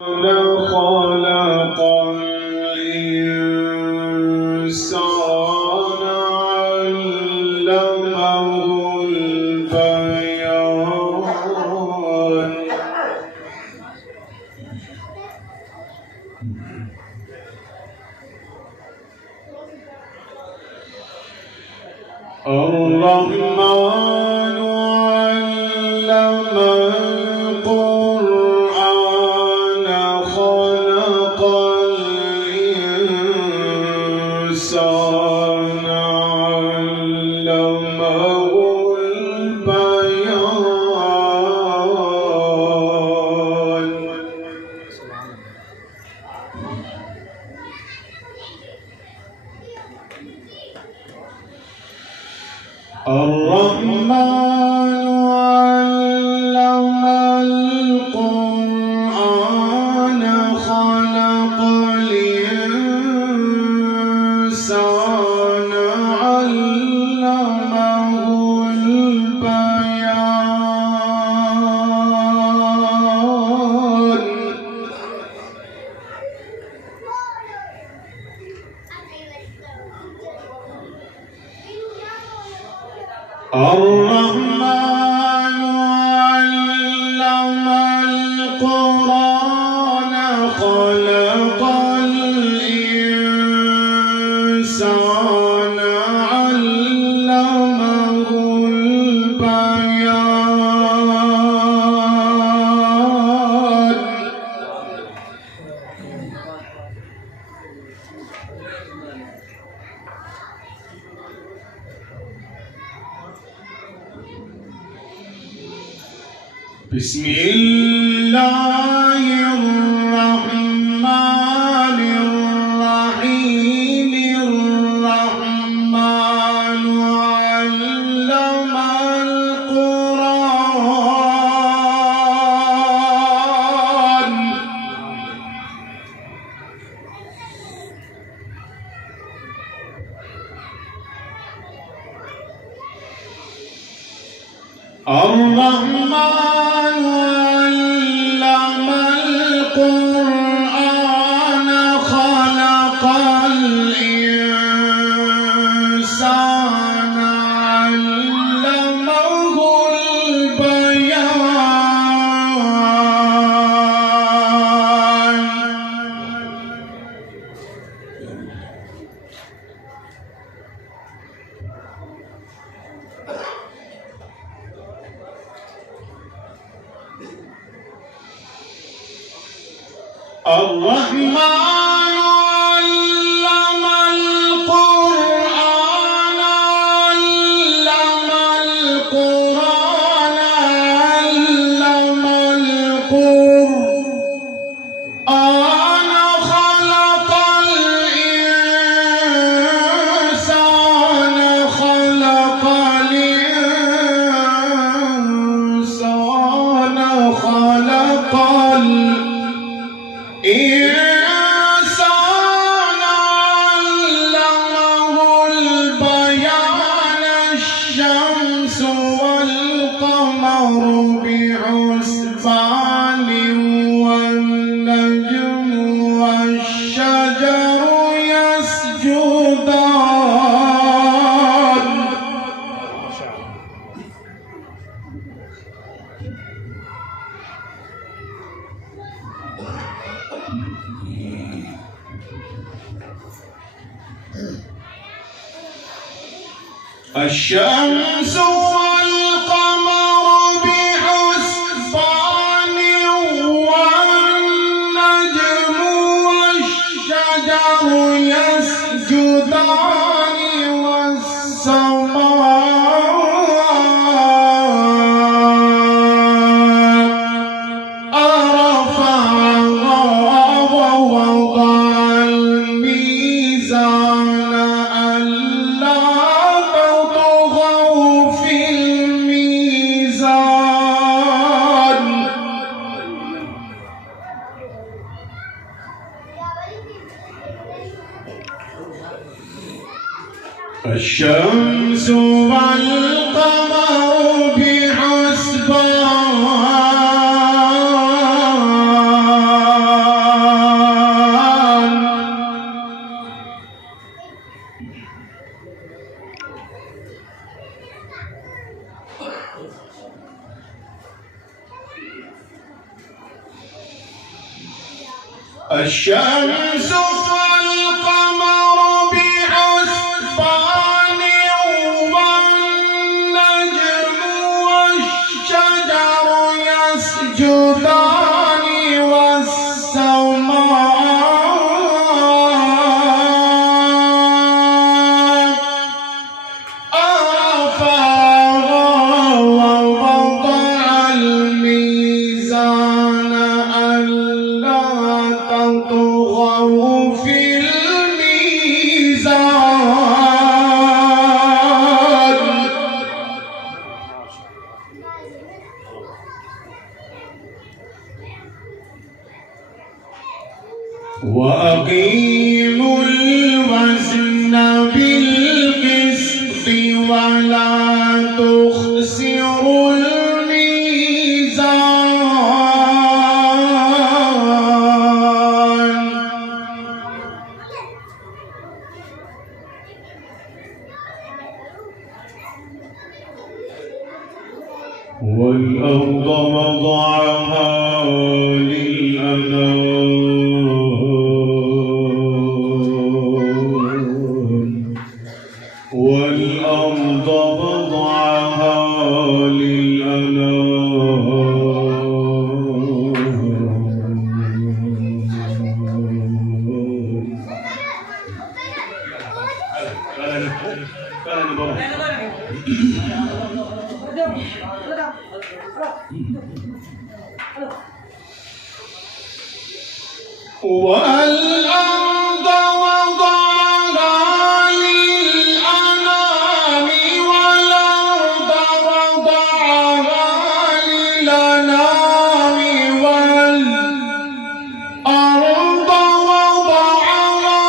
خلق الإنسان علمه البيان الرحمن علم القرآن خلق الإنسان علمه البيان الرحمن علم القرآن خلق الإنسان علمه البيان الرحمن علم القرآن خلق الإنسان علمه البيان بسم الله الرحمن الرحيم الرحمن علم القرآن الرحمن علم القرآن خلق الإنسان علمه البيان الرحمن علم القرآن علم القرآن علم القرآن خلق الإنسان خلق الإنسان خلق الإنسان علمه البيان الشمس والقمر بحسبان والنجم والشجر يسجدان الشمس والقمر بحسبان والنجم والشجر يسجدان والسماء رفعها ووضع الميزان ألا تطغوا في الميزان الشمس والقمر بحسبان الشمس والقمر بحسبان والنجم والشجر يسجدان والسماء رفعها ووضع الميزان ألا تطغوا في الميزان وأقيموا الوزن بالقسط ولا تخسروا الميزان والأرض وضعها للأنام والأرض وضعها والأرض وضعها للأنام والأرض وضعها للأنام والأرض وضعها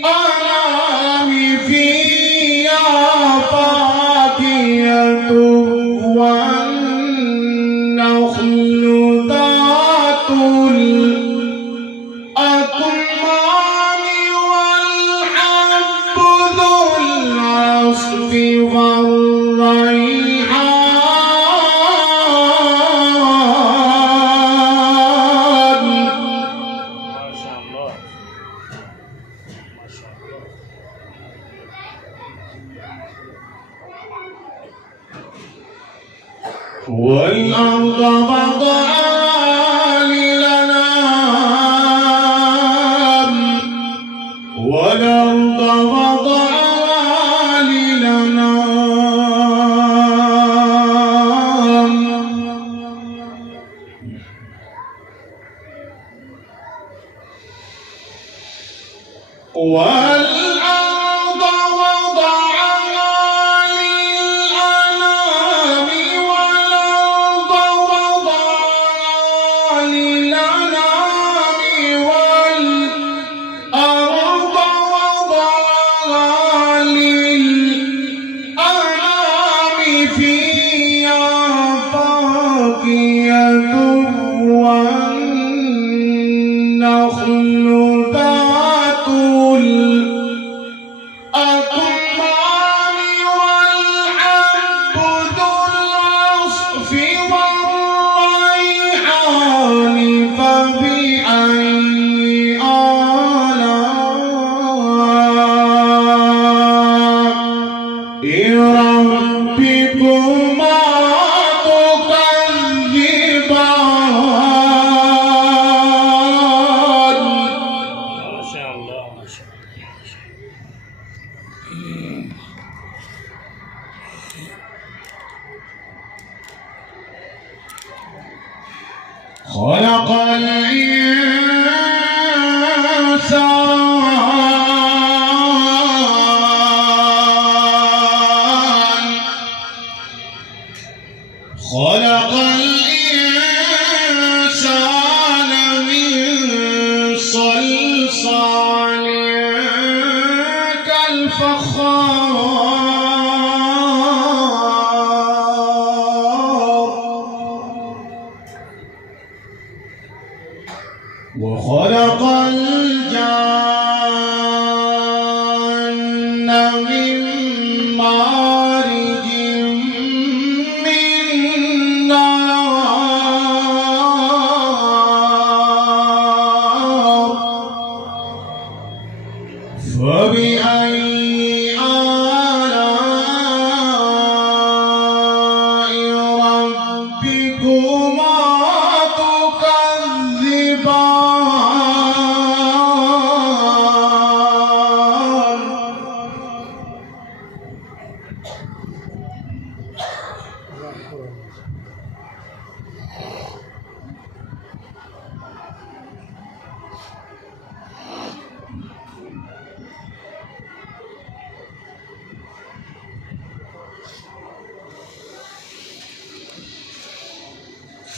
للأنام فيها فاكهة والنخل ذات الأكمام والحب ذو العصف والريحان ما شاء الله ما شاء الله والأرض وضعها للأنام والأرض وضعها للأنام والأرض وضعها للأنام والأرض وضعها للأنام والأرض وضعها للأنام فيها فاكهة والنخل ذات الأكمام والحب ذو العصف والريحان فبأي آلاء ربكما تكذبان ما شاء الله ما شاء خلق الإنسان خلق الإنسان من صلصال كالفخار وخلق الجان من مارج من نار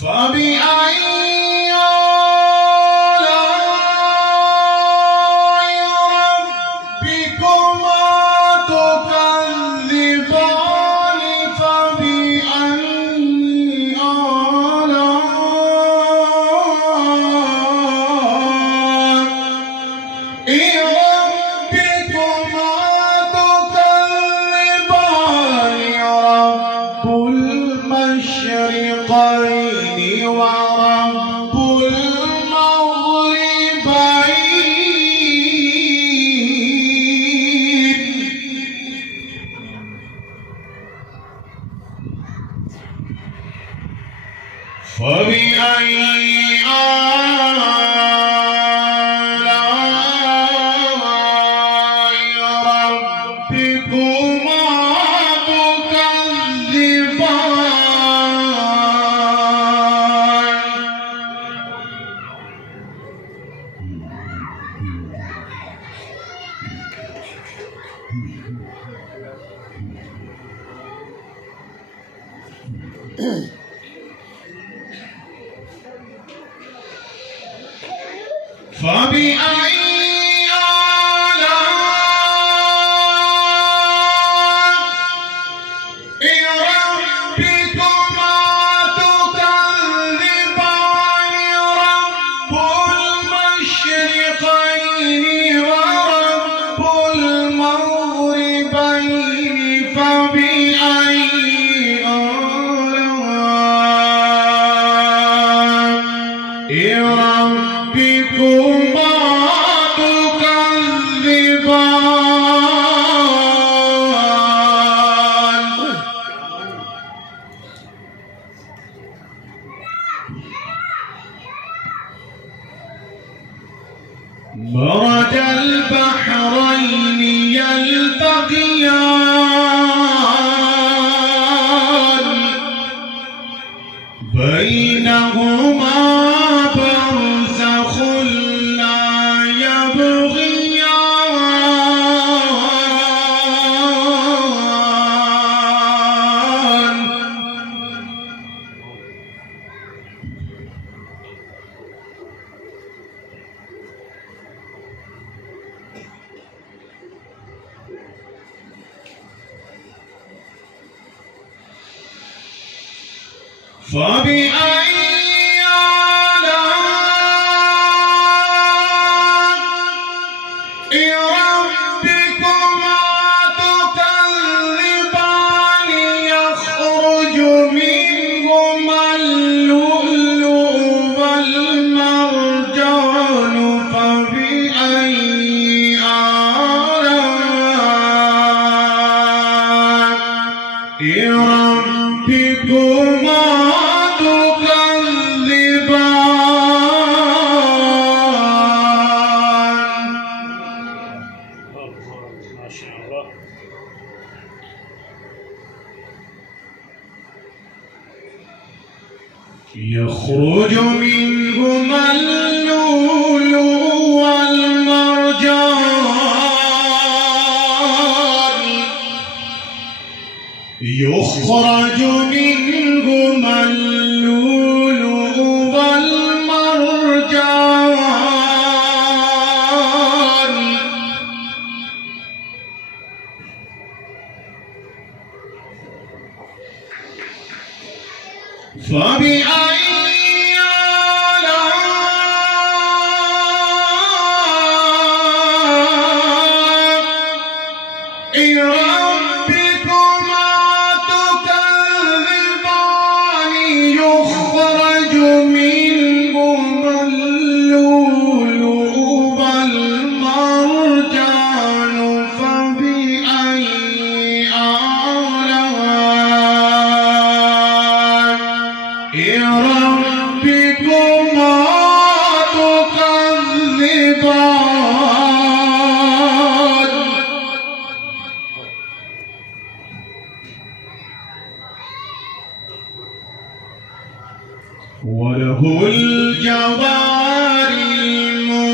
فبأي المشرقين ورب المغربين فبأي آلاء ربكما فبأي ربكما تكذبان مرج البحرين يلتقيان بينهما فبأي آلاء ربكما تكذبان يخرج منهما اللؤلؤ والمرجان فبأي آلاء ربكما يخرج منهما اللؤلؤ والمرجان يخرج منهما اللؤلؤ والمرجان فبأي ربكما تكذبان وله الجوار المنشآت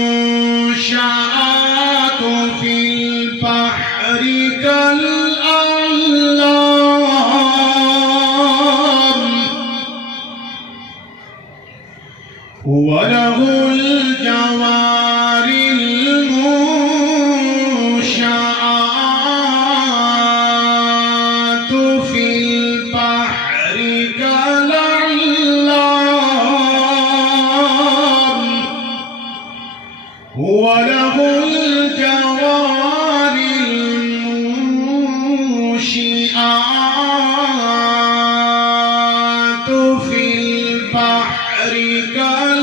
في البحر كالأعلام وله الجوار المنشآت في البحر كالأعلام وله الجوار المنشآت في البحر كالأعلام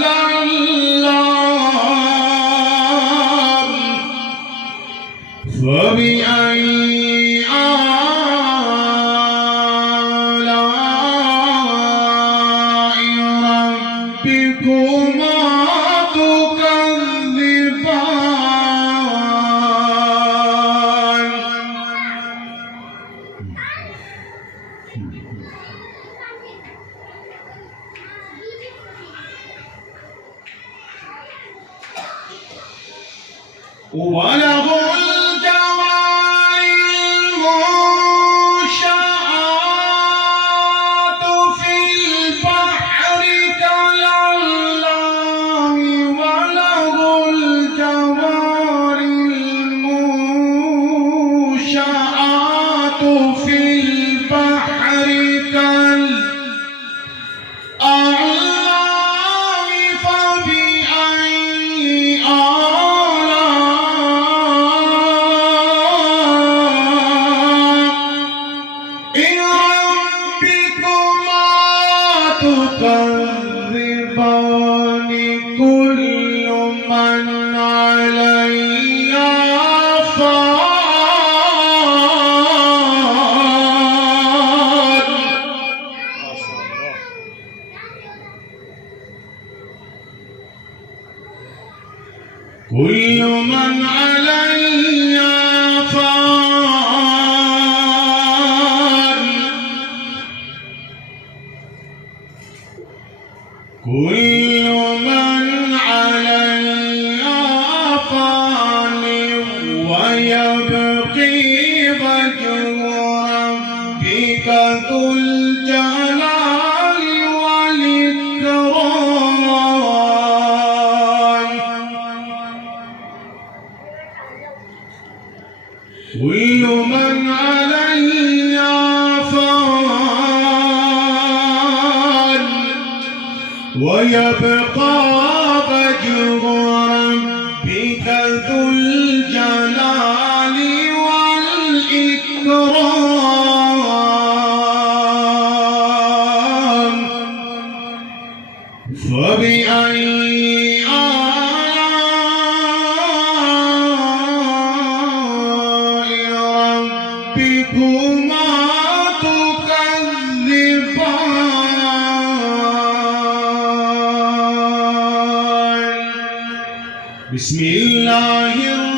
فبأي آلاء ربكما تكذبان وله الجوار المنشآت في البحر كالأعلام وله الجوار المنشآت في البحر كالأعلام فبأي تكذبان كل من عليها فان كل من عليها فان كل من عليها فان ويبقي وجه ربك ذو الجلال والإكرام كل من عليها فان ويبقى وجه ربك ذو الجلال والإكرام فبأي آلاء ربكما تكذبان بسم الله